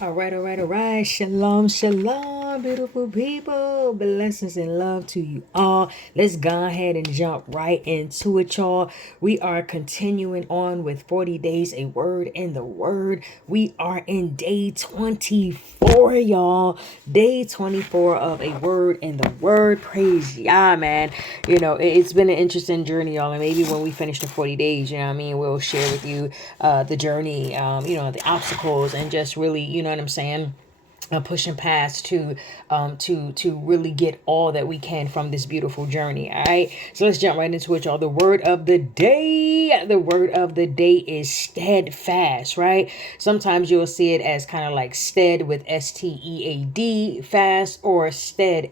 All right. Shalom, shalom, beautiful people. Blessings and love to you all. Let's go ahead and jump right into it, y'all. We are continuing on with 40 days, a word in the word. We are in day 24, y'all. Day 24 of a word in the word. Praise Yah, man. It's been an interesting journey, y'all. And maybe when we finish the 40 days, you know what I mean, we'll share with you the journey, the obstacles, and just really, you know what I'm saying, pushing past to really get all that we can from this beautiful journey. All right, so let's jump right into it, y'all. The word of the day, is steadfast. Right, sometimes you'll see it as kind of like stead with stead fast, or stead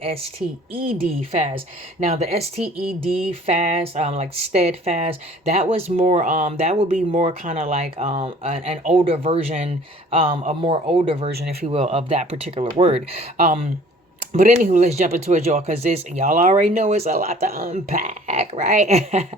fast. Now the steed fast, like steadfast, that would be more kind of like an older version, a more older version, if you will, of that particular word. But anywho, let's jump into it, y'all, because this, y'all already know, it's a lot to unpack, right?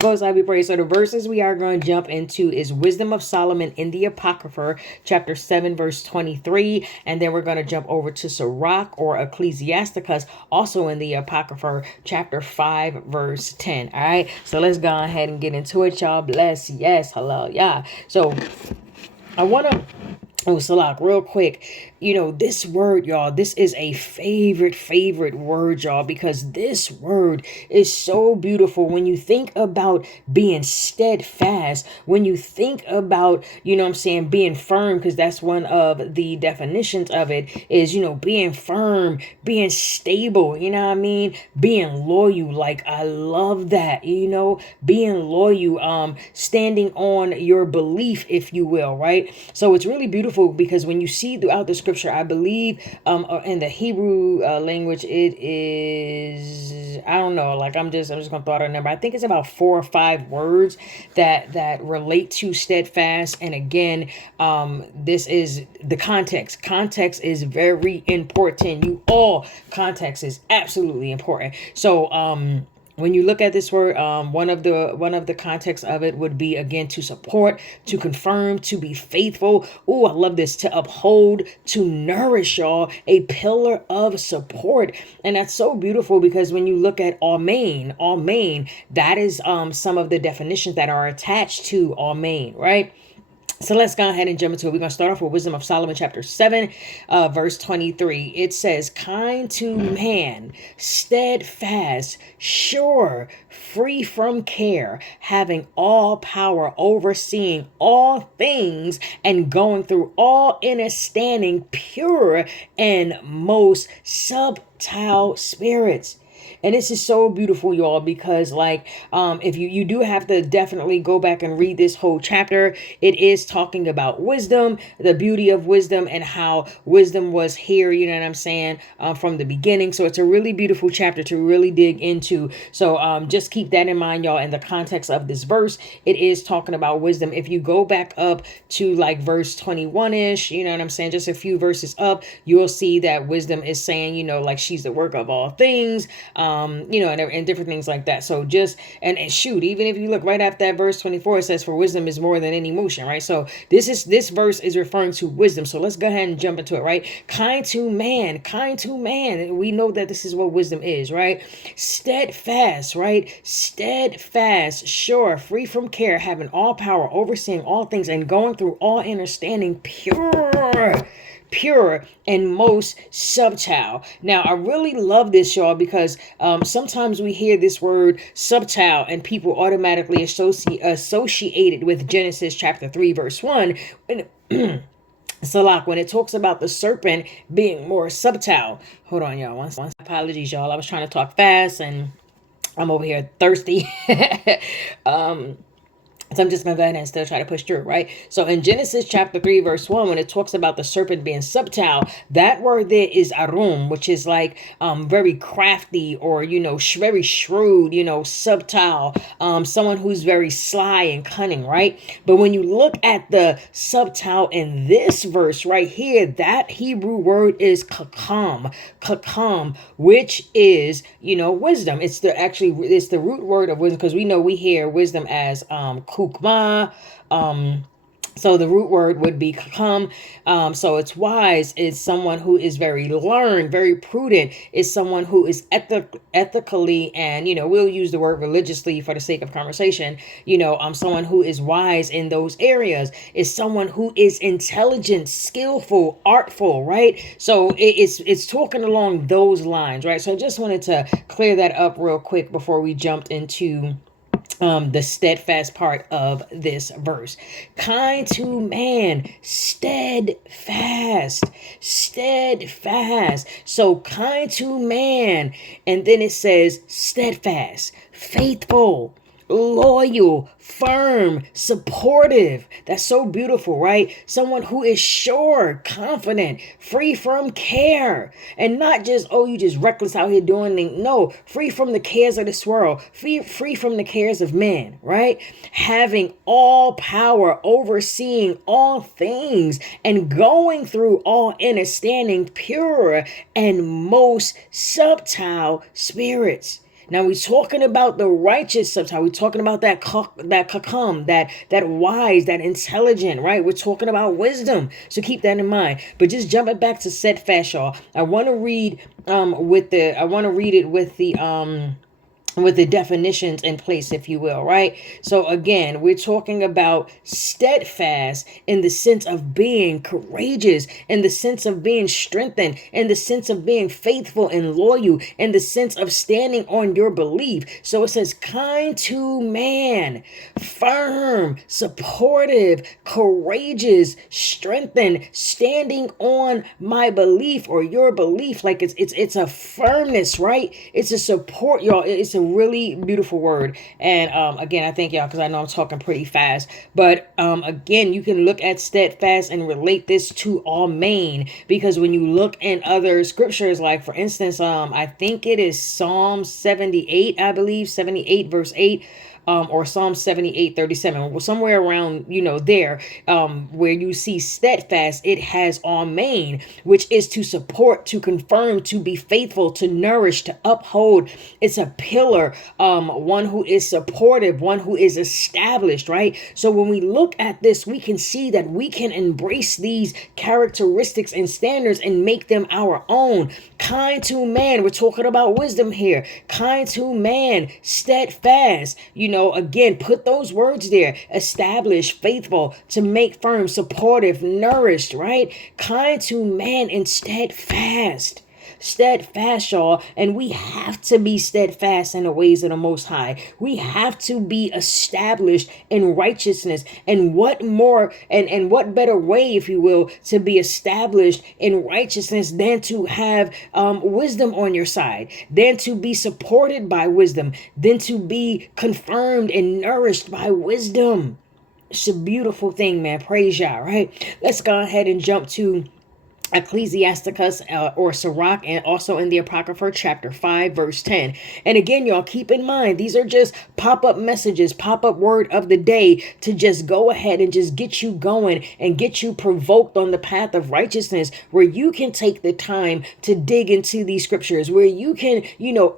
Most I be praised. So the verses we are going to jump into is Wisdom of Solomon in the Apocrypha, chapter 7, verse 23. And then we're going to jump over to Sirach or Ecclesiasticus, also in the Apocrypha, chapter 5, verse 10. All right, so let's go ahead and get into it, y'all. Bless. Yes. Hello. Yeah. So I want to, oh, Salak, real quick. This word, y'all, this is a favorite word, y'all, because this word is so beautiful. When you think about being steadfast, when you think about, what I'm saying, being firm, because that's one of the definitions of it is, being firm, being stable, you know what I mean? Being loyal. Like, I love that, being loyal, standing on your belief, if you will, right? So it's really beautiful because when you see throughout the scripture, I believe in the Hebrew language, it is, I don't know, like I'm just gonna throw out a number. I think it's about 4 or 5 words that relate to steadfast. And again, this is the context. Context is very important. Context is absolutely important. So when you look at this word, one of the contexts of it would be, again, to support, to confirm, to be faithful. Oh, I love this. To uphold, to nourish, y'all. A pillar of support. And that's so beautiful because when you look at Amen, that is some of the definitions that are attached to Amen, right? So let's go ahead and jump into it. We're going to start off with Wisdom of Solomon, chapter 7, verse 23. It says, kind to man, steadfast, sure, free from care, having all power, overseeing all things, and going through all understanding, pure and most subtile spirits. And this is so beautiful, y'all, because like, if you do have to definitely go back and read this whole chapter. It is talking about wisdom, the beauty of wisdom, and how wisdom was here, you know what I'm saying, from the beginning. So it's a really beautiful chapter to really dig into. So just keep that in mind, y'all. In the context of this verse, it is talking about wisdom. If you go back up to like verse 21-ish, you know what I'm saying, just a few verses up, you'll see that wisdom is saying, like she's the work of all things, and different things like that. So just, and shoot, even if you look right after that verse 24, it says, for wisdom is more than any motion, right? So this verse is referring to wisdom. So let's go ahead and jump into it, right? Kind to man. We know that this is what wisdom is, right? Steadfast, right? Steadfast, sure, free from care, having all power, overseeing all things, and going through all understanding, pure and most subtile. Now, I really love this, y'all, because sometimes we hear this word subtile and people automatically associate it with Genesis chapter 3, verse 1. Salak, when it talks about the serpent being more subtile. Hold on, y'all. Once apologies, y'all. I was trying to talk fast and I'm over here thirsty. So I'm just going to go ahead and still try to push through, right? So in Genesis chapter 3, verse 1, when it talks about the serpent being subtile, that word there is arum, which is like very crafty, or, very shrewd, subtile, someone who's very sly and cunning, right? But when you look at the subtile in this verse right here, that Hebrew word is kakam, which is, wisdom. It's the root word of wisdom, because we know we hear wisdom as kukma, So the root word would be come. So it's wise. It's someone who is very learned, very prudent. Is someone who is ethically, and we'll use the word religiously for the sake of conversation. Someone who is wise in those areas is someone who is intelligent, skillful, artful, right? So it's talking along those lines, right? So I just wanted to clear that up real quick before we jumped into the steadfast part of this verse. Kind to man, steadfast, steadfast. So kind to man, and then it says steadfast, faithful, loyal, firm, supportive. That's so beautiful, right? Someone who is sure, confident, free from care, and not just, oh, you just reckless out here doing things. No, free from the cares of this world, free from the cares of men, right? Having all power, overseeing all things, and going through all understanding, pure and most subtile spirits. Now we're talking about the righteous subtile. We're talking about that kakam, that wise, that intelligent, right? We're talking about wisdom. So keep that in mind. But just jumping back to steadfast, y'all. I want to read it with the definitions in place, if you will, right? So again, we're talking about steadfast in the sense of being courageous, in the sense of being strengthened, in the sense of being faithful and loyal, in the sense of standing on your belief. So it says kind to man, firm, supportive, courageous, strengthened, standing on my belief or your belief. Like it's a firmness, right? It's a support, y'all. It's a really beautiful word. And again, I thank y'all because I know I'm talking pretty fast. But again, you can look at steadfast and relate this to Amen, because when you look in other scriptures, like for instance, I think it is Psalm 78, I believe, 78 verse 8. Or Psalm 78:37, somewhere around, there, where you see steadfast, it has amen, which is to support, to confirm, to be faithful, to nourish, to uphold. It's a pillar, one who is supportive, one who is established, right? So when we look at this, we can see that we can embrace these characteristics and standards and make them our own. Kind to man, we're talking about wisdom here. Kind to man, steadfast, again, put those words there. Established, faithful, to make firm, supportive, nourished, right? Kind to man and steadfast. Steadfast, y'all. And we have to be steadfast in the ways of the Most High. We have to be established in righteousness. And what more and what better way, if you will, to be established in righteousness than to have wisdom on your side, than to be supported by wisdom, than to be confirmed and nourished by wisdom. It's a beautiful thing, man. Praise Yah, right? Let's go ahead and jump to Ecclesiasticus or Sirach, and also in the Apocrypha chapter 5 verse 10. And again, y'all, keep in mind, these are just pop-up messages, pop-up word of the day to just go ahead and just get you going and get you provoked on the path of righteousness, where you can take the time to dig into these scriptures, where you can,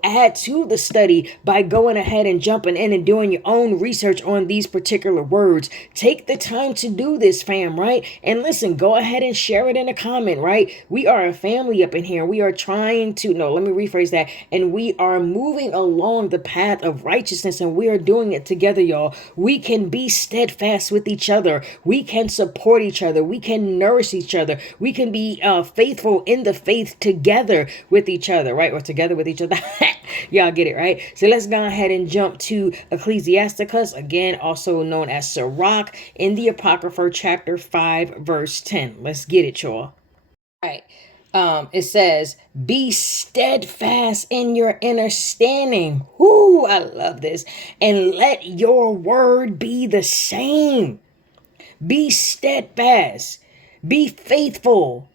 add to the study by going ahead and jumping in and doing your own research on these particular words. Take the time to do this, fam, right? And listen, go ahead and share it in a comment, right? We are a family up in here. We are trying to, no, let me rephrase that. And we are moving along the path of righteousness, and we are doing it together, y'all. We can be steadfast with each other. We can support each other. We can nourish each other. We can be faithful in the faith together with each other, right? Or together with each other. Y'all get it, right? So let's go ahead and jump to Ecclesiasticus, again, also known as Sirach, in the Apocrypha chapter 5, verse 10. Let's get it, y'all. Right. It says, be steadfast in your understanding. Whoo, I love this. And let your word be the same. Be steadfast. Be faithful.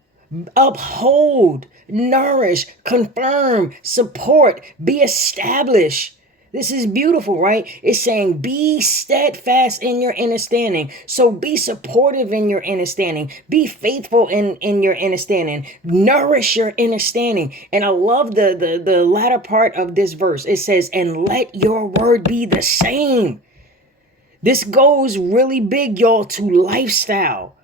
Uphold, nourish, confirm, support, be established. This is beautiful, right? It's saying be steadfast in your understanding. So be supportive in your understanding. Be faithful in your understanding. Nourish your understanding. And I love the latter part of this verse. It says, and let your word be the same. This goes really big, y'all, to lifestyle.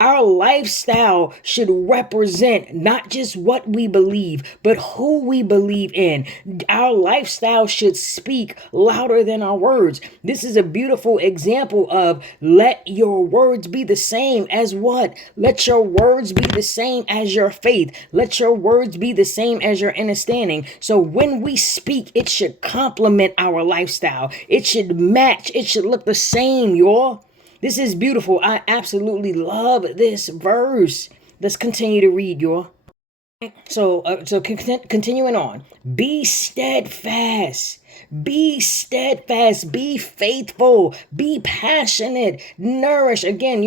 Our lifestyle should represent not just what we believe, but who we believe in. Our lifestyle should speak louder than our words. This is a beautiful example of let your words be the same as what? Let your words be the same as your faith. Let your words be the same as your understanding. So when we speak, it should complement our lifestyle. It should match. It should look the same, y'all. This is beautiful. I absolutely love this verse. Let's continue to read, y'all. Continuing on. Be steadfast. Be steadfast. Be faithful. Be passionate. Nourish. Again,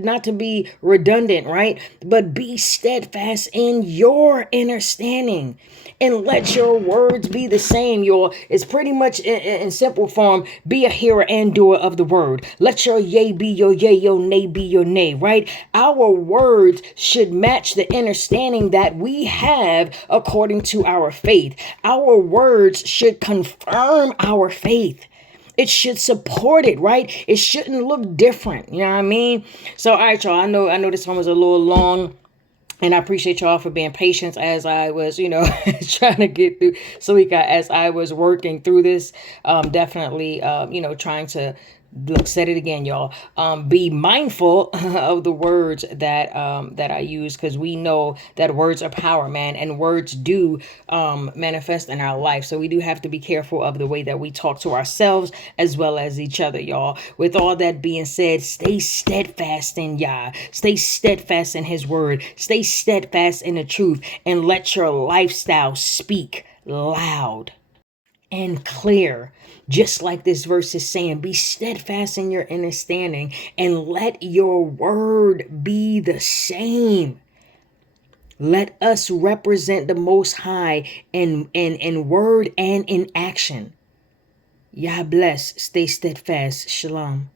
not to be redundant, right? But be steadfast in your understanding. And let your words be the same, y'all. It's pretty much in simple form. Be a hearer and doer of the word. Let your yea be your yea, your nay be your nay, right? Our words should match the understanding that we have according to our faith. Our words should confirm our faith. It should support it, right? It shouldn't look different. You know what I mean? So, all right, y'all. I know this one was a little long. And I appreciate y'all for being patient as I was, trying to get through. So as I was working through this, definitely, trying to look, said it again, y'all. Be mindful of the words that I use, because we know that words are power, man, and words do manifest in our life. So we do have to be careful of the way that we talk to ourselves as well as each other, y'all. With all that being said, stay steadfast in Yah. Stay steadfast in His word. Stay steadfast in the truth, and let your lifestyle speak loud and clear. Just like this verse is saying, be steadfast in your understanding and let your word be the same. Let us represent the Most High in word and in action. Yah bless. Stay steadfast. Shalom.